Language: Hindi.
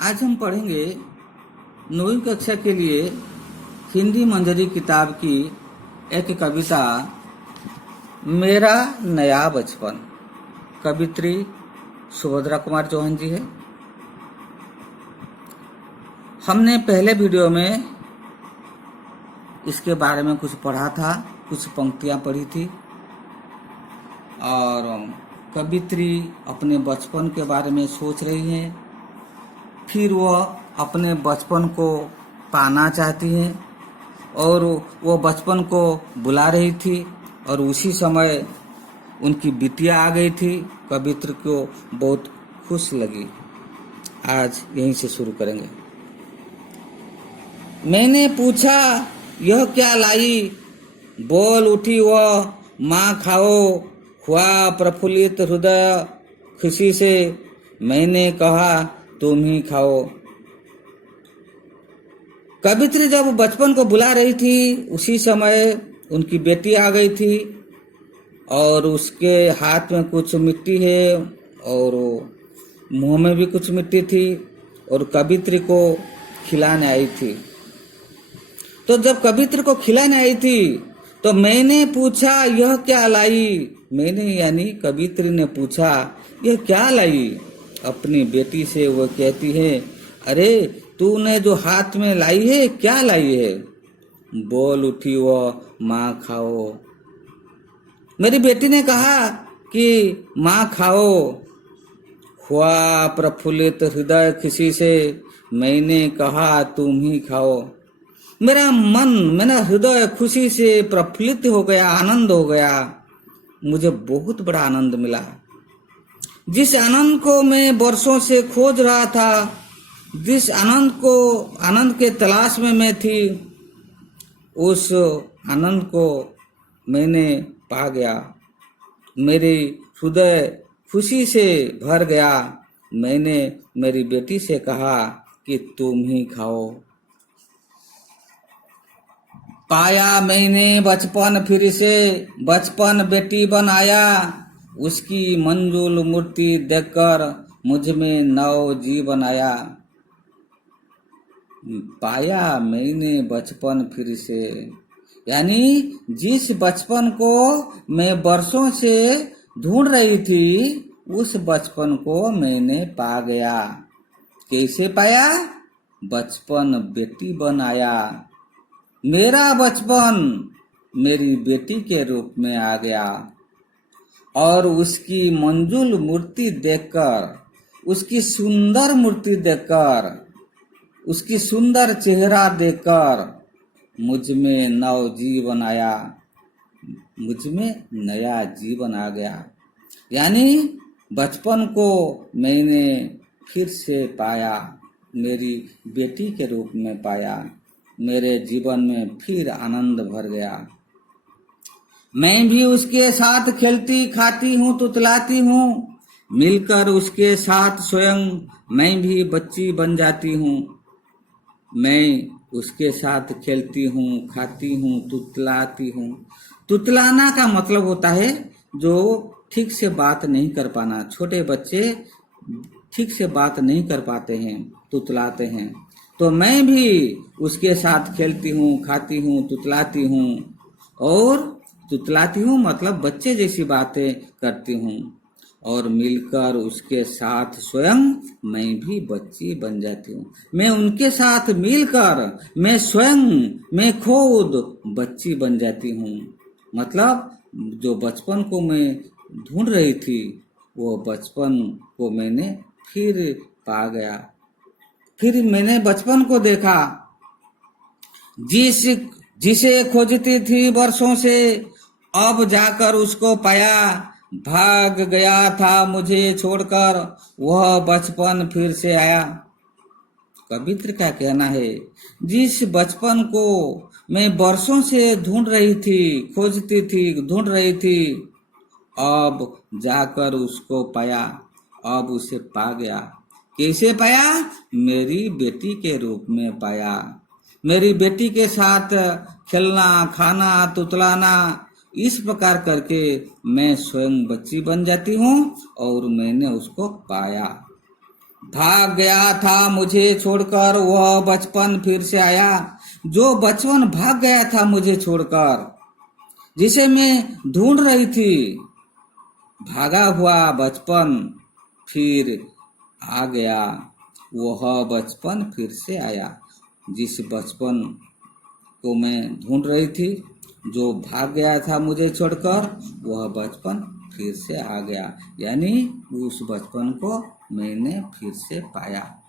आज हम पढ़ेंगे 9वीं कक्षा के लिए हिंदी मंजरी किताब की एक कविता मेरा नया बचपन। कवित्री सुभद्रा कुमार चौहान जी है। हमने पहले वीडियो में इसके बारे में कुछ पढ़ा था, कुछ पंक्तियां पढ़ी थी और कवित्री अपने बचपन के बारे में सोच रही हैं। फिर वह अपने बचपन को पाना चाहती हैं और वो बचपन को बुला रही थी और उसी समय उनकी बिटिया आ गई थी। कवित्री को बहुत खुश लगी। आज यहीं से शुरू करेंगे। मैंने पूछा यह क्या लाई, बोल उठी वह माँ खाओ। हुआ प्रफुल्लित हृदय खुशी से, मैंने कहा तुम ही खाओ। कवित्री जब बचपन को बुला रही थी उसी समय उनकी बेटी आ गई थी और उसके हाथ में कुछ मिट्टी है और मुंह में भी कुछ मिट्टी थी और कवित्री को खिलाने आई थी। तो जब कवित्री को खिलाने आई थी तो मैंने पूछा यह क्या लाई। मैंने यानी कवित्री ने पूछा यह क्या लाई। अपनी बेटी से वो कहती है अरे तूने जो हाथ में लाई है क्या लाई है। बोल उठी वो माँ खाओ। मेरी बेटी ने कहा कि माँ खाओ। हुआ प्रफुल्लित हृदय खुशी से, मैंने कहा तुम ही खाओ। मेरा मन, मेरा हृदय खुशी से प्रफुल्लित हो गया, आनंद हो गया। मुझे बहुत बड़ा आनंद मिला। जिस आनंद को मैं वर्षों से खोज रहा था, जिस आनंद के तलाश में मैं थी, उस आनंद को मैंने पा गया। मेरी हृदय खुशी से भर गया। मैंने मेरी बेटी से कहा कि तुम ही खाओ। पाया मैंने बचपन फिर से, बचपन बेटी बनाया। उसकी मंजुल मूर्ति देखकर मुझ में नव जीवन आया। पाया मैंने बचपन फिर से, यानी जिस बचपन को मैं वर्षों से ढूंढ रही थी उस बचपन को मैंने पा गया। कैसे पाया? बचपन बेटी बनाया। मेरा बचपन मेरी बेटी के रूप में आ गया और उसकी मंजुल मूर्ति देखकर, उसकी सुंदर मूर्ति देखकर, उसकी सुंदर चेहरा देखकर मुझ में नव जीवन आया, मुझ में नया जीवन आ गया। यानी बचपन को मैंने फिर से पाया, मेरी बेटी के रूप में पाया। मेरे जीवन में फिर आनंद भर गया। मैं भी उसके साथ खेलती खाती हूँ, तुतलाती हूँ। मिलकर उसके साथ स्वयं मैं भी बच्ची बन जाती हूँ। मैं उसके साथ खेलती हूँ, खाती हूँ, तुतलाती हूँ। तुतलाना का मतलब होता है जो ठीक से बात नहीं कर पाना। छोटे बच्चे ठीक से बात नहीं कर पाते हैं, तुतलाते हैं। तो मैं भी उसके साथ खेलती हूँ, खाती हूँ, तुतलाती हूँ। और तुतलाती हूँ मतलब बच्चे जैसी बातें करती हूँ और मिलकर उसके साथ स्वयं मैं भी बच्ची बन जाती हूँ। मैं उनके साथ मिलकर मैं स्वयं, मैं खुद बच्ची बन जाती हूँ। मतलब जो बचपन को मैं ढूंढ रही थी वो बचपन को मैंने फिर पा गया। फिर मैंने बचपन को देखा जिसे खोजती थी वर्षों से, अब जाकर उसको पाया। भाग गया था मुझे छोड़कर, वह बचपन फिर से आया। कवित्र का कहना है जिस बचपन को मैं वर्षों से ढूंढ रही थी, खोजती थी, ढूंढ रही थी, अब जाकर उसको पाया, अब उसे पा गया। कैसे पाया? मेरी बेटी के रूप में पाया। मेरी बेटी के साथ खेलना, खाना, तुतलाना, इस प्रकार करके मैं स्वयं बच्ची बन जाती हूँ और मैंने उसको पाया। भाग गया था मुझे छोड़कर वह बचपन फिर से आया। जो बचपन भाग गया था मुझे छोड़कर, जिसे मैं ढूंढ रही थी, भागा हुआ बचपन फिर आ गया। वह बचपन फिर से आया। जिस बचपन को मैं ढूंढ रही थी, जो भाग गया था मुझे छोड़कर, वह बचपन फिर से आ गया। यानी उस बचपन को मैंने फिर से पाया।